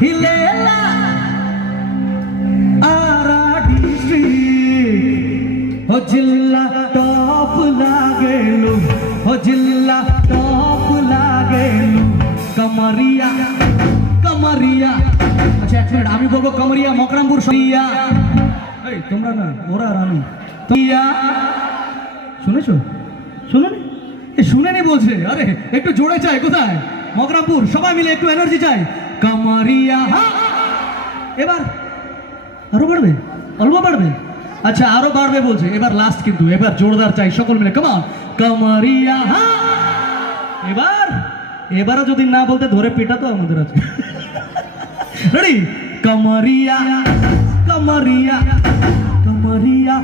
हिलेला आरा डिस्ट्रिक्ट हो जिल्ला टॉप लागेलू हो जिल्ला टॉप लागेलू कमरिया कमरिया अच्छा एक मिनट आमी बोलबो कमरिया मकरामपुर शरिया এই তোমরা না ওরা আর আমি তুইয়া শুনেছো শুনুনি এ শুনেনি বলছে আরে একটু জোরে চাই কোথায় মকরামপুর সবাই মিলে একটু এনার্জি চাই কামারিয়া এবার আরো বাড়বে অল্প বাড়বে আচ্ছা আরো বাড়বে বলছে এবার লাস্ট কিন্তু এবার জোরদার চাই সকল মিলে কাম অন কামারিয়া এবার এবারও যদি না বলতে ধরে পিটা তো আমাদের আজকে রেডি কামারিয়া কামারিয়া কামারিয়া